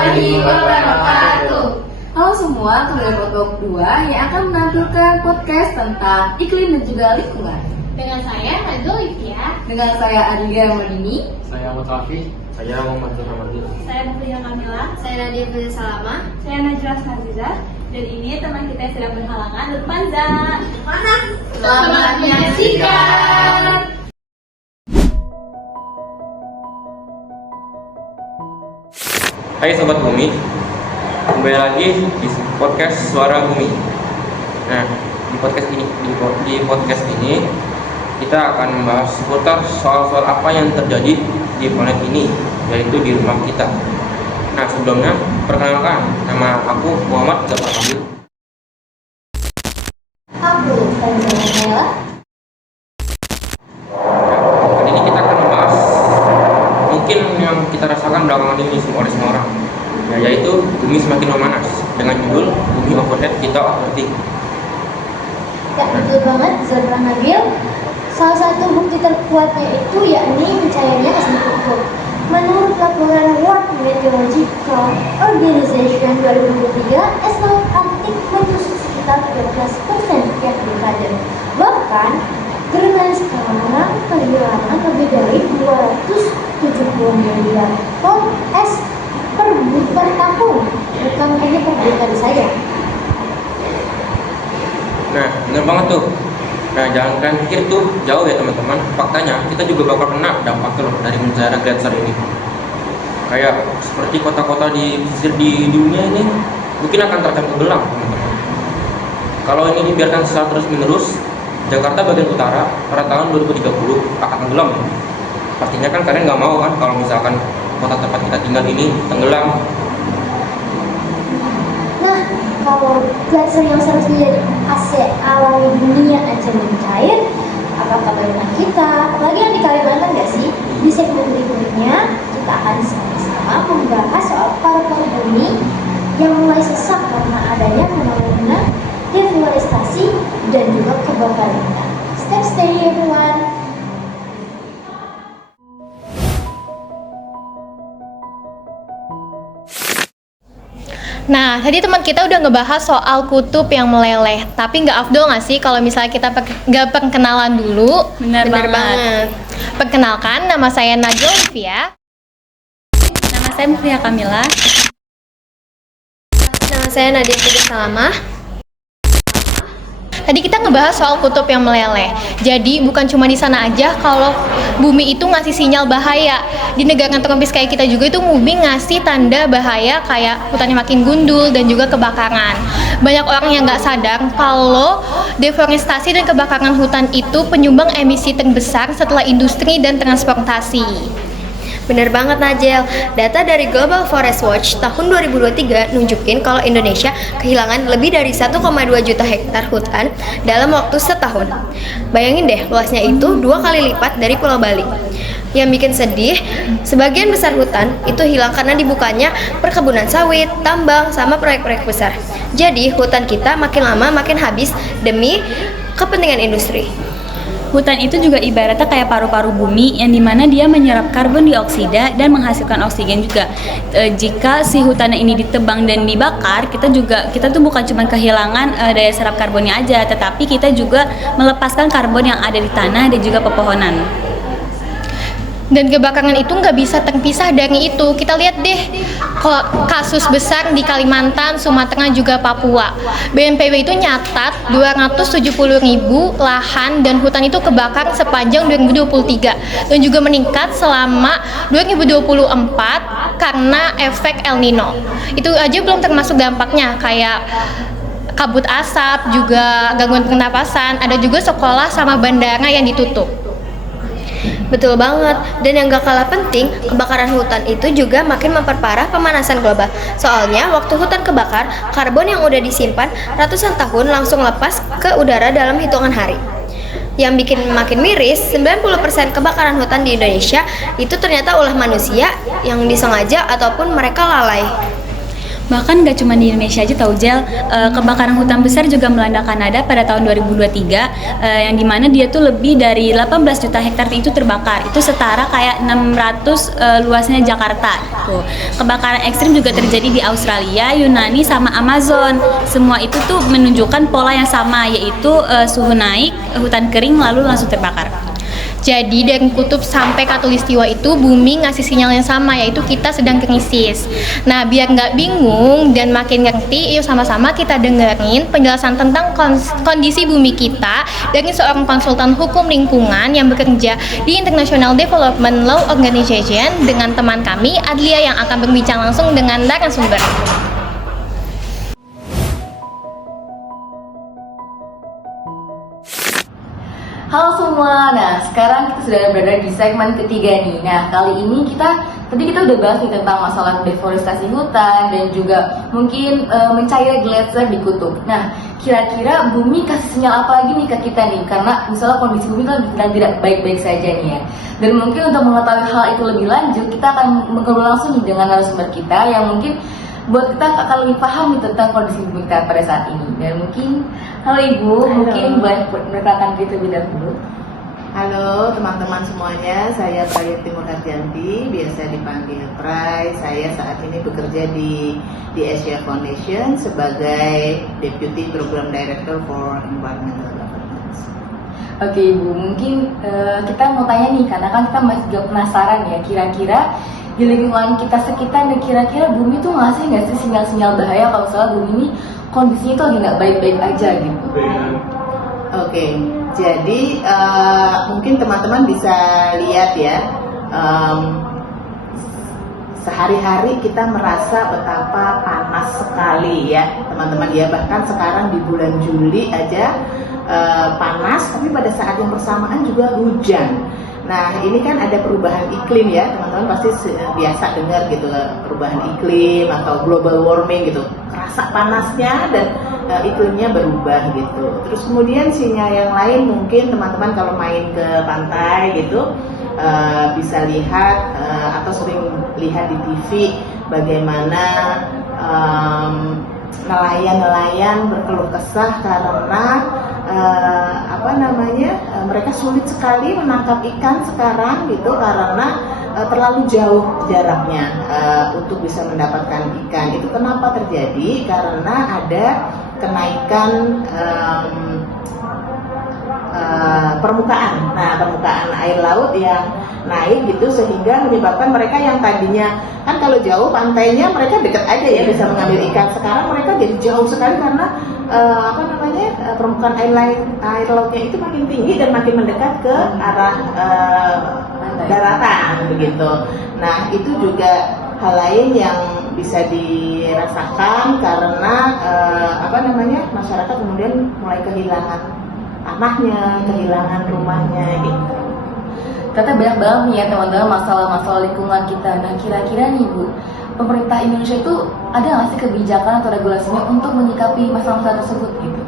warahmatullahi wabarakatuh. Halo semua, kembali ke Podcast 2 yang akan menampilkan podcast tentang iklim dan juga lingkungan. Dengan saya Najwa Olivia. Dengan saya Adia Madini. Saya Ahmad Rafi. Saya Muhammad Rahmadi. Saya Mutia Kamila. Saya Nadia Fadil Salama. Saya Najwa Aziza. Dan ini teman kita yang sedang berhalangan, Lutfanza. Mana? Selamat menyaksikan. Hai Sobat Bumi, kembali lagi di podcast Suara Bumi. Nah, di podcast ini kita akan membahas seputar soal-soal apa yang terjadi di planet ini, yaitu di rumah kita. Nah, sebelumnya perkenalkan, nama aku Muhammad Rahmadi. Aku Kamila. Kali ini kita akan membahas mungkin yang kita rasakan belakangan ini oleh semua orang, yaitu bumi semakin memanas dengan judul Bumi Overhead Kita Overthink. Ya, betul banget, Zebra Nabil. Salah satu bukti terkuatnya itu yakni pencahayanya es kutub. Menurut laporan World Meteorological Organization 2023, es laut Arktik menusuk sekitar 13% tiap dekade. Bahkan, Greenland sekarang kehilangan lebih dari 270 miliar ton es per tahun. Bukan hanya per dekade saja. Nah, bener banget tuh. Nah, jangan kalian pikir tuh jauh ya teman-teman. Faktanya, kita juga bakal kena dampaknya loh dari menjara gletser ini. Kayak seperti kota-kota di pesisir di dunia ini mungkin akan terancam tenggelam, teman-teman. Kalau ini dibiarkan secara terus-menerus, Jakarta bagian utara pada tahun 2030 akan tenggelam. Pastinya kan kalian nggak mau kan kalau misalkan kota tempat kita tinggal ini tenggelam. Nah, kalau gletser yang seharusnya jadi AC alami dunia aja mencair, apakah bagaimana kita? Apalagi yang di Kalimantan nggak sih? Di segmen berikutnya kita akan sama-sama membahas soal paru-paru bumi yang mulai sesak karena adanya fenomena deforestasi dan juga kebakaran hutan. Stay everyone. Nah, tadi teman kita udah ngebahas soal kutub yang meleleh. Tapi nggak afdol nggak sih kalau misalnya kita nggak perkenalan dulu? Benar banget. Perkenalkan, nama saya Najwa Olivia. Nama saya Mutia Kamila. Nama saya Nadia Fadil Salama. Tadi kita ngebahas soal kutub yang meleleh. Jadi bukan cuma di sana aja kalau bumi itu ngasih sinyal bahaya. Di negara tropis kayak kita juga itu bumi ngasih tanda bahaya kayak hutannya makin gundul dan juga kebakaran. Banyak orang yang nggak sadar kalau deforestasi dan kebakaran hutan itu penyumbang emisi terbesar setelah industri dan transportasi. Bener banget Najel, data dari Global Forest Watch tahun 2023 nunjukin kalau Indonesia kehilangan lebih dari 1,2 juta hektar hutan dalam waktu setahun. Bayangin deh, luasnya itu 2 kali lipat dari Pulau Bali. Yang bikin sedih, sebagian besar hutan itu hilang karena dibukanya perkebunan sawit, tambang, sama proyek-proyek besar. Jadi hutan kita makin lama makin habis demi kepentingan industri. Hutan itu juga ibaratnya kayak paru-paru bumi yang dimana dia menyerap karbon dioksida dan menghasilkan oksigen juga. Jika si hutan ini ditebang dan dibakar, kita tuh bukan cuma kehilangan daya serap karbonnya aja, tetapi kita juga melepaskan karbon yang ada di tanah dan juga pepohonan. Dan kebakaran itu nggak bisa terpisah dari itu. Kita lihat deh kasus besar di Kalimantan, Sumatera, juga Papua. BNPB itu nyatat 270.000 lahan dan hutan itu kebakar sepanjang 2023 dan juga meningkat selama 2024 karena efek El Nino. Itu aja belum termasuk dampaknya kayak kabut asap, juga gangguan pernapasan, ada juga sekolah sama bandara yang ditutup. Betul banget, dan yang gak kalah penting, kebakaran hutan itu juga makin memperparah pemanasan global. Soalnya, waktu hutan kebakar, karbon yang udah disimpan ratusan tahun langsung lepas ke udara dalam hitungan hari. Yang bikin makin miris, 90% kebakaran hutan di Indonesia itu ternyata ulah manusia yang disengaja ataupun mereka lalai. Bahkan gak cuma di Indonesia aja tahu Jel, kebakaran hutan besar juga melanda Kanada pada tahun 2023, yang dimana dia tuh lebih dari 18 juta hektar itu terbakar. Itu setara kayak 600 luasnya Jakarta. Tuh. Kebakaran ekstrim juga terjadi di Australia, Yunani, sama Amazon. Semua itu tuh menunjukkan pola yang sama, yaitu suhu naik, hutan kering lalu langsung terbakar. Jadi dari kutub sampai katulistiwa itu bumi ngasih sinyal yang sama, yaitu kita sedang krisis. Nah, biar nggak bingung dan makin ngerti, yuk sama-sama kita dengerin penjelasan tentang kondisi bumi kita dari seorang konsultan hukum lingkungan yang bekerja di International Development Law Organization dengan teman kami Adlia yang akan berbincang langsung dengan narasumber. Halo semua, nah sekarang kita sudah berada di segmen ketiga nih. Nah kali ini tadi kita udah bahas nih tentang masalah deforestasi hutan dan juga mungkin mencairnya gletser di kutub. Nah kira-kira bumi kasih sinyal apa lagi nih ke kita nih? Karena misalnya kondisi bumi kan sedang tidak baik-baik saja nih ya. Dan mungkin untuk mengetahui hal itu lebih lanjut, kita akan mengobrol langsung nih dengan narasumber kita yang mungkin buat kita akan lebih paham nih tentang kondisi bumi kita pada saat ini. Dan mungkin, halo Ibu, mungkin boleh memperkenalkan diri terlebih dahulu. Halo teman-teman semuanya, saya Prayati Murhadjanti, biasa dipanggil Pray. Saya saat ini bekerja di Asia Foundation sebagai Deputy Program Director for Environmental Governance. Oke Ibu, mungkin kita mau tanya nih, karena kan kita masih juga penasaran ya, kira-kira di lingkungan kita sekitar dan kira-kira bumi tuh ngasih nggak sih sinyal-sinyal bahaya kalau misalnya bumi ini kondisinya tuh lagi nggak baik-baik aja gitu. Oke, jadi mungkin teman-teman bisa lihat ya, sehari-hari kita merasa betapa panas sekali ya teman-teman ya, bahkan sekarang di bulan Juli aja panas, tapi pada saat yang bersamaan juga hujan. Nah ini kan ada perubahan iklim ya, teman-teman pasti biasa dengar gitu, perubahan iklim atau global warming gitu, kerasa panasnya dan iklimnya berubah gitu. Terus kemudian sinyal yang lain mungkin teman-teman kalau main ke pantai gitu bisa lihat atau sering lihat di TV bagaimana nelayan-nelayan berkeluh kesah karena mereka sulit sekali menangkap ikan sekarang gitu karena terlalu jauh jaraknya untuk bisa mendapatkan ikan. Itu kenapa terjadi? Karena ada kenaikan permukaan. Nah, permukaan air laut yang naik gitu sehingga menyebabkan mereka yang tadinya kan kalau jauh pantainya mereka dekat aja ya bisa mengambil ikan. Sekarang mereka jadi jauh sekali karena permukaan air lautnya itu makin tinggi dan makin mendekat ke arah daratan begitu. Nah, itu juga hal lain yang bisa dirasakan karena masyarakat kemudian mulai kehilangan tanahnya, kehilangan rumahnya gitu. Ternyata banyak banget nih ya teman-teman masalah-masalah lingkungan kita. Nah kira-kira nih Bu, pemerintah Indonesia itu ada nggak sih kebijakan atau regulasinya untuk menyikapi masalah-masalah tersebut gitu?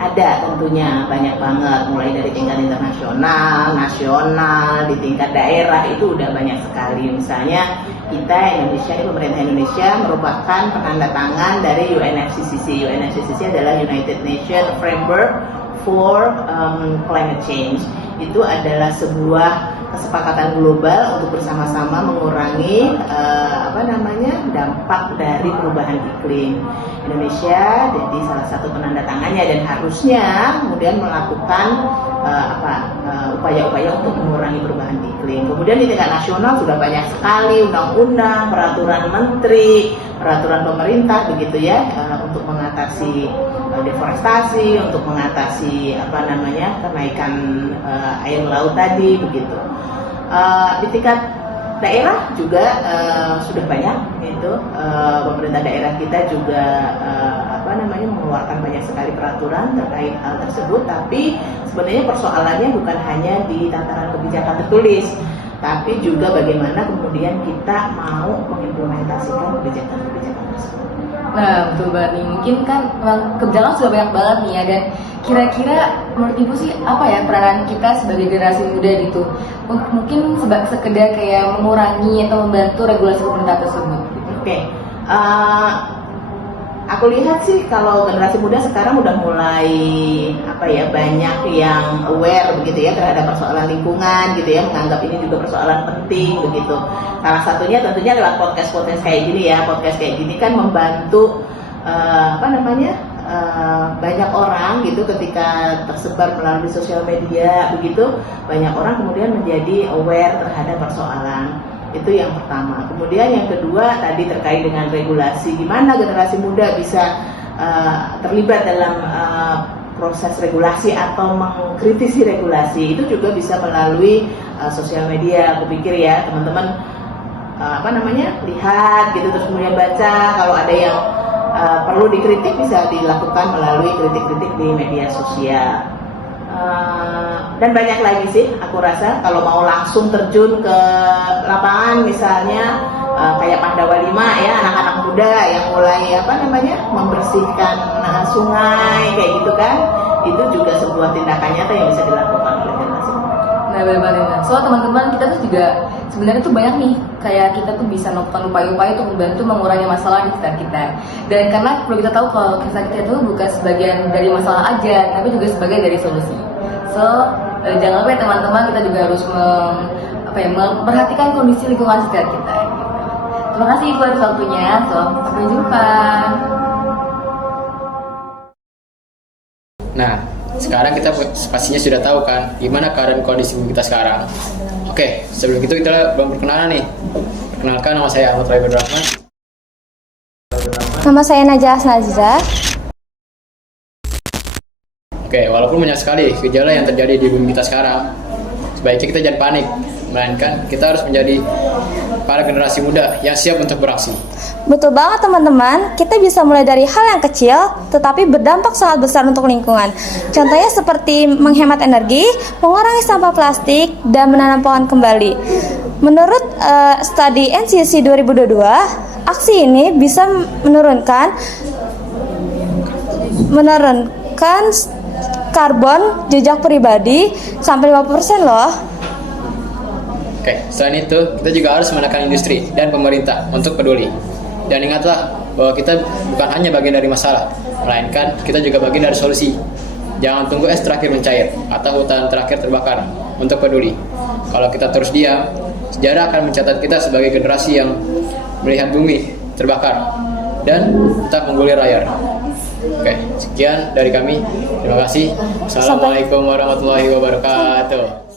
Ada tentunya, banyak banget, mulai dari tingkat internasional, nasional, di tingkat daerah itu udah banyak sekali. Misalnya kita Indonesia, pemerintah Indonesia merupakan penanda tangan dari UNFCCC. UNFCCC adalah United Nations Framework for Climate Change. Itu adalah sebuah kesepakatan global untuk bersama-sama mengurangi dampak dari perubahan iklim. Indonesia jadi salah satu penanda tangannya dan harusnya kemudian melakukan upaya-upaya untuk mengurangi perubahan iklim. Kemudian di tingkat nasional sudah banyak sekali undang-undang, peraturan menteri, peraturan pemerintah begitu ya untuk mengatasi deforestasi, untuk mengatasi kenaikan air laut tadi begitu. Di tingkat daerah juga sudah banyak itu pemerintah daerah kita juga mengeluarkan banyak sekali peraturan terkait hal tersebut, tapi sebenarnya persoalannya bukan hanya di tataran kebijakan tertulis, tapi juga bagaimana kemudian kita mau mengimplementasikan kebijakan-kebijakan tersebut. Nah betul banget nih, mungkin kan kebijakan sudah banyak banget nih ya, dan kira-kira menurut Ibu sih apa ya peranan kita sebagai generasi muda gitu, mungkin sekedar kayak mengurangi atau membantu regulasi pemerintah tersebut gitu. Oke. aku lihat sih kalau generasi muda sekarang udah mulai banyak yang aware begitu ya terhadap persoalan lingkungan gitu ya, menganggap ini juga persoalan penting begitu. Salah satunya tentunya lewat podcast kayak gini ya. Podcast kayak gini kan membantu banyak orang gitu ketika tersebar melalui sosial media begitu, banyak orang kemudian menjadi aware terhadap persoalan. Itu yang pertama. Kemudian yang kedua tadi terkait dengan regulasi, gimana generasi muda bisa terlibat dalam proses regulasi atau mengkritisi regulasi, itu juga bisa melalui sosial media. Aku pikir ya teman-teman lihat gitu, terus kemudian baca, kalau ada yang perlu dikritik bisa dilakukan melalui kritik-kritik di media sosial. Dan banyak lagi sih, aku rasa kalau mau langsung terjun ke lapangan misalnya kayak Pandawa 5 ya, anak-anak muda yang mulai membersihkan sungai kayak gitu kan, itu juga sebuah tindakan nyata yang bisa dilakukan oleh generasi muda. Nah benar-benar. Soal teman-teman kita tuh juga sebenarnya tuh banyak nih, kayak kita tuh bisa melakukan upaya-upaya untuk membantu mengurangi masalah di sekitar kita. Dan karena perlu kita tahu kalau kisah kita itu bukan sebagian dari masalah aja, tapi juga sebagian dari solusi. So jangan lupa ya teman-teman, kita juga harus memperhatikan kondisi lingkungan sekitar kita. Terima kasih buat waktunya. So sampai jumpa. Nah, sekarang kita pastinya sudah tahu kan gimana keadaan kondisi bumi kita sekarang. Oke, sebelum itu kita belum perkenalan nih. Perkenalkan, nama saya Ahmad Raibur Rahman. Nama saya Najah Aziza. Oke, walaupun banyak sekali gejala yang terjadi di bumi kita sekarang, sebaiknya kita jangan panik, melainkan kita harus menjadi para generasi muda yang siap untuk beraksi. Betul banget teman-teman, kita bisa mulai dari hal yang kecil tetapi berdampak sangat besar untuk lingkungan. Contohnya seperti menghemat energi, mengurangi sampah plastik, dan menanam pohon kembali. Menurut studi NCC 2022, aksi ini bisa menurunkan karbon jejak pribadi sampai 50% loh. Oke, selain itu, kita juga harus menekan industri dan pemerintah untuk peduli. Dan ingatlah bahwa kita bukan hanya bagian dari masalah, melainkan kita juga bagian dari solusi. Jangan tunggu es terakhir mencair atau hutan terakhir terbakar untuk peduli. Kalau kita terus diam, sejarah akan mencatat kita sebagai generasi yang melihat bumi terbakar dan tetap menggulir layar. Oke, sekian dari kami. Terima kasih. Assalamualaikum warahmatullahi wabarakatuh.